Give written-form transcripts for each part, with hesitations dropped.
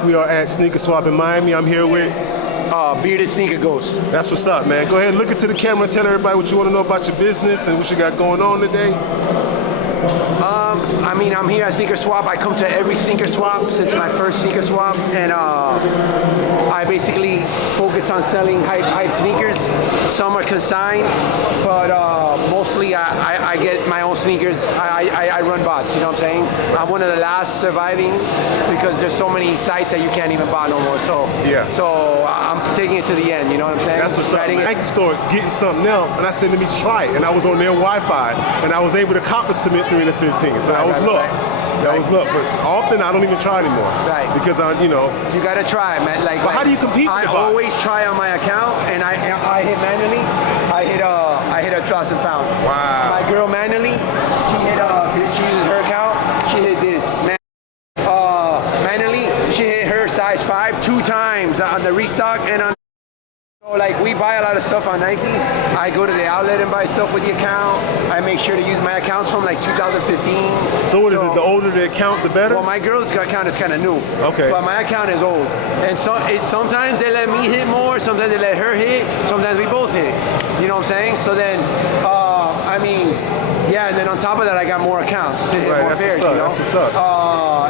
S-Quaatch. We are at Sneaker Swap in Miami. I'm here with Bearded Sneaker Ghost. That's what's up, man. Go ahead and look into the camera and tell everybody what you want to know about your business and what you got going on today. I'm here at Sneaker Swap. I come to every Sneaker Swap since my first Sneaker Swap, and I basically focus on selling hype sneakers. Some are consigned, but mostly I get my own sneakers. I run bots, you know what I'm saying? I'm one of the last surviving because there's so many sites that you can't even buy no more. So I'm taking it to the end, you know what I'm saying? That's what's up. I can start getting something else, and I said, let me try it. And I was on their Wi-Fi, and I was able to cop a Cement 3 and a 15. So that was luck. That was luck. But often I don't even try anymore. Right. Because you gotta try, man. But how do you compete with the bots? I always try on my account, and I hit manually. I hit a Lost and Found. Wow. My girl manually, she uses her account. She hit this. Manually, she hit her size 5 2 times on the restock and on. So we buy a lot of stuff on Nike. I go to the outlet and buy stuff with the account. I make sure to use my accounts from 2015. So what is it? The older the account, the better? Well, my girl's account is kind of new. Okay. But my account is old. And sometimes they let me hit more, sometimes they let her hit, sometimes we both hit. You know what I'm saying? So then, and then on top of that, I got more accounts to hit more pairs, you know? That's what's up.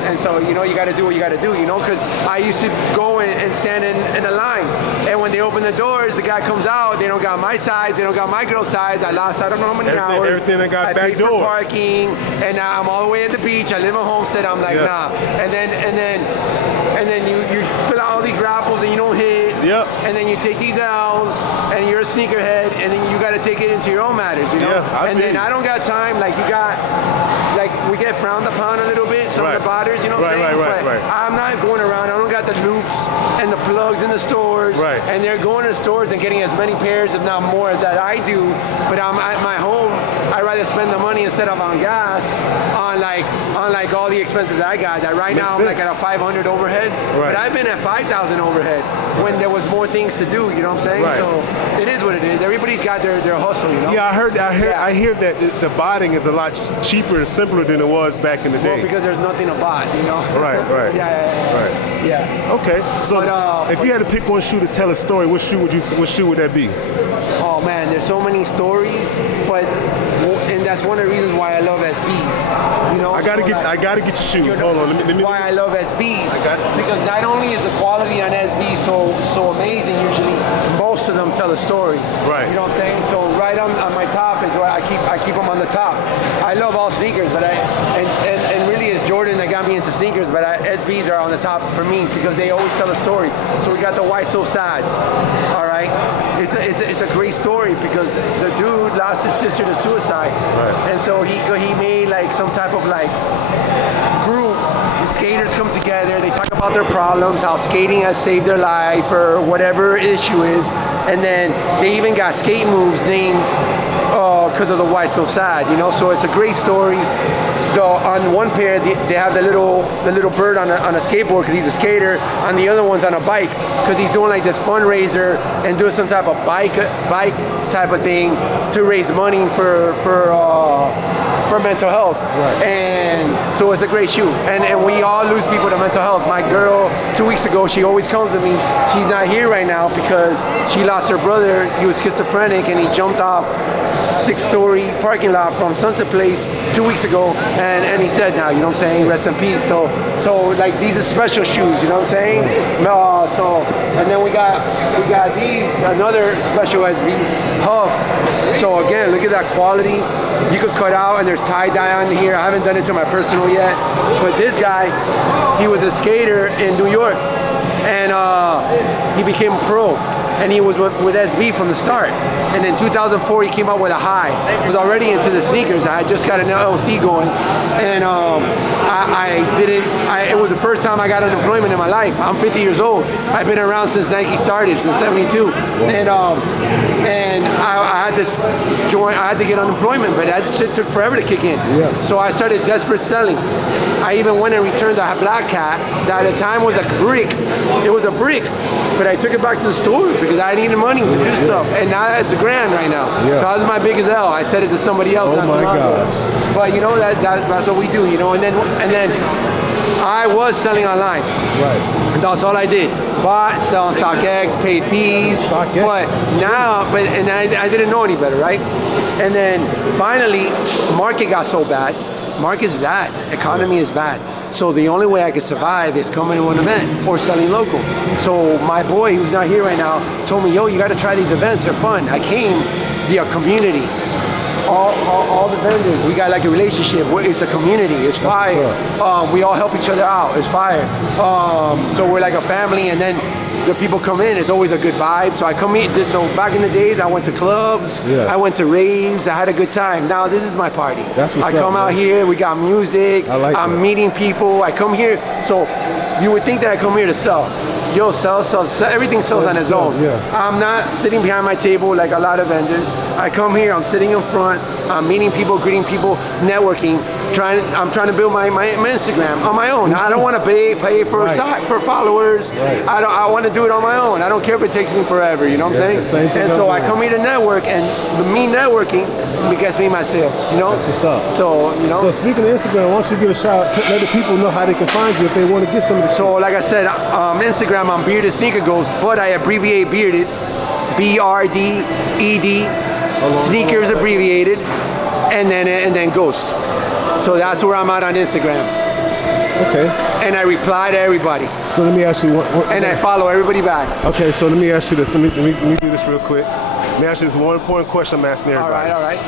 And so, you got to do what you got to do, because I used to go and stand in a line. And when they open the doors, the guy comes out, they don't got my size, they don't got my girl's size. I lost, I don't know how many hours. Everything I got back door. I paid for parking, and now I'm all the way at the beach. I live in Homestead. I'm like, nah. And then you fill out all these raffles and you don't hit. Yep. And then you take these L's, and you're a sneakerhead, and then you got to take it into your own matters, you know? Yeah, then I don't got time. We get frowned upon a little bit, some of the botters, you know what I'm saying? Right. I'm not going around. I don't got the loops and the plugs in the stores. Right. And they're going to stores and getting as many pairs, if not more, as that I do. But I'm at my home. I'd rather spend the money instead of on gas on all the expenses that I got. That right now I'm at a 500 overhead. Right. But I've been at 5,000 overhead when there was more things to do. You know what I'm saying? Right. So it is what it is. Everybody's got their hustle. You know? Yeah, I hear that the botting is a lot cheaper and simpler than it was back in the day. Well, because there's nothing to bot, you know? Right. Yeah. Okay, so if you had to pick one shoe to tell a story, what shoe would that be? Oh man, there's so many stories, and that's one of the reasons why I love SBs. You know, I gotta get your shoes. Hold on, let me. Why I love SBs? I got it. Because not only is the quality on SBs so amazing, usually most of them tell a story. Right. You know what I'm saying? So right on my top is where I keep them on the top. I love all sneakers, but and really it's Jordan that got me into sneakers, but SBs are on the top for me because they always tell a story. So we got the Why So Sads. All right. It's a great story because the dude lost his sister to suicide, and so he made some type of group. The skaters come together, they talk about their problems, how skating has saved their life or whatever issue is, and then they even got skate moves named because of the Why So Sad, you know. So it's a great story. On one pair, they have the little bird on a skateboard because he's a skater. On the other one's on a bike because he's doing this fundraiser and doing some type of bike type of thing to raise money for mental health. Right. And so it's a great shoe. And we all lose people to mental health. My girl, 2 weeks ago, she always comes to me. She's not here right now because she lost her brother. He was schizophrenic and he jumped off 6-story parking lot from Sunset Place 2 weeks ago, and he's dead now, you know what I'm saying? Rest in peace. So these are special shoes, you know what I'm saying? And then we got these, another special SB, Huff. So again, look at that quality. You could cut out, and there's tie-dye on here. I haven't done it to my personal yet, but this guy, he was a skater in New York, and he became a pro. And he was with SB from the start. And in 2004, he came out with a high. He was already into the sneakers. I had just got an LLC going. And I did it. It was the first time I got unemployment in my life. I'm 50 years old. I've been around since Nike started, since 72. And I had to join. I had to get unemployment, but that shit took forever to kick in. Yeah. So I started desperate selling. I even went and returned a black cat that at the time was a brick. It was a brick, but I took it back to the store because I needed money to do stuff, and now it's $1,000 right now. Yeah. So that was my biggest L. I said it to somebody else. Oh not my to gosh. But you know that's what we do, you know. And then I was selling online. Right. That's all I did. Bought, sell on StockX, paid fees. StockX. But now, I didn't know any better, right? And then finally, market got so bad. Market's bad. Economy is bad. So the only way I could survive is coming to an event or selling local. So my boy, who's not here right now, told me, yo, you got to try these events. They're fun. I came, the community. All the vendors, we got like a relationship. It's a community. It's fire. We all help each other out. It's fire. So we're like a family, and then the people come in. It's always a good vibe. So I come in. So back in the days, I went to clubs. Yeah. I went to raves. I had a good time. Now this is my party. That's what's I come up, out man. here. We got music. I'm that. meeting people. I come here. So you would think that I come here to sell. Yo, sell, everything sells on its own. Yeah. I'm not sitting behind my table like a lot of vendors. I come here, I'm sitting in front, I'm meeting people, greeting people, networking, I'm trying to build my Instagram on my own. I don't want to pay for for followers. Right. I want to do it on my own. I don't care if it takes me forever, you know what I'm saying? Same thing. And so I come here to network, and me networking gets me my sales, you know? That's what's up. So, you know. So speaking of Instagram, why don't you give a shout out to let the people know how they can find you if they want to get some of the So like I said, Instagram, I'm Bearded Sneaker Ghost, but I abbreviate Bearded, BRDED, sneakers abbreviated, and then Ghost. So that's where I'm at on Instagram. Okay. And I reply to everybody. So let me ask you and I follow everybody back. Okay, so let me ask you this. Let me do this real quick. Let me ask you this one important question I'm asking everybody. All right.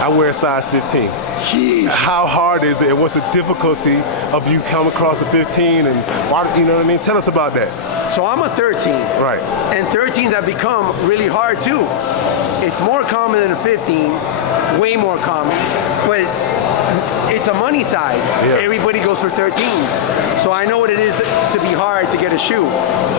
I wear a size 15. Jeez. How hard is it, and what's the difficulty of you come across a 15, and why, you know what I mean? Tell us about that. So I'm a 13. Right. And 13s have become really hard too. It's more common than a 15, way more common, but it's a money size. Yeah. Everybody goes for 13s. So I know what it is to be hard to get a shoe.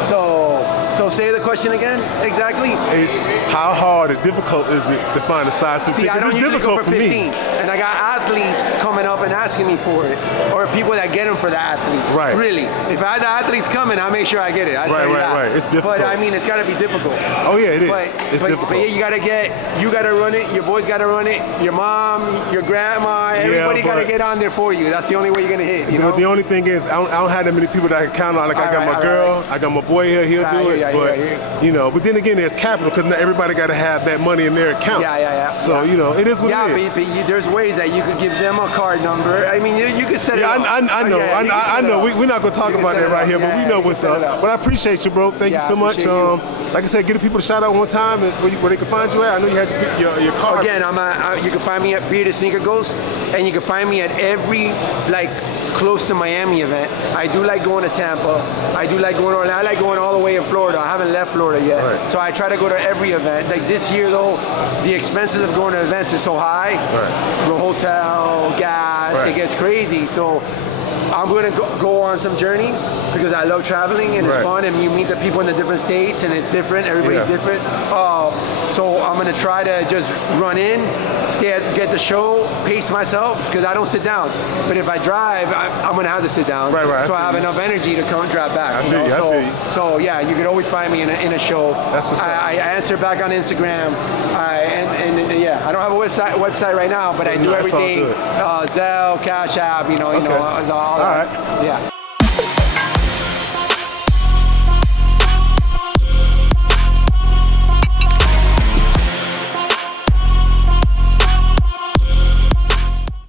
So say the question again, exactly? It's how hard or difficult is it to find a size 15? See, I don't it's usually go difficult for 15. me. And I got athletes coming up and asking me for it, or people that get them for the athletes. Right. Really. If I had the athletes coming, I'll make sure I get it. Right. It's difficult. But I mean, it's got to be difficult. Oh yeah, it is. It's but difficult. But yeah, you got to run it. Your boys got to run it. Your mom, your grandma, everybody got to get on there for you. That's the only way you're gonna hit. You know? The only thing is, I don't have that many people that I can count on. Like I got my girl, I got my boy here. He'll do it. But you know, but then again, there's capital because not everybody got to have that money in their account. Yeah. So you know, it is what it is. But there's ways that you could give them a card number. I mean, you could set it up. I know. We're not gonna talk about that right here, but we know what's up. But I appreciate you, bro. Thank you so much. Like I said, give the people a shout out one time and where they can find you at. I know you had your card. Again, you can find me at Bearded Sneaker Ghost, and you can find me at every close to Miami event. I do like going to Tampa. I do like going I like going all the way in Florida. I haven't left Florida yet. Right. So I try to go to every event. Like this year though, the expenses of going to events is so high. Right. The hotel, gas, it gets crazy. So I'm going to go on some journeys because I love traveling and it's fun, and you meet the people in the different states and it's different. Everybody's different. So I'm going to try to just run in, get the show, pace myself because I don't sit down. But if I drive, I'm going to have to sit down. Right. So I have enough energy to come and drive back. I feel you. So yeah, you can always find me in a show. That's what's up. I answer back on Instagram. I don't have a website right now, but I do everything. Zelle, Cash App, all right. Yeah.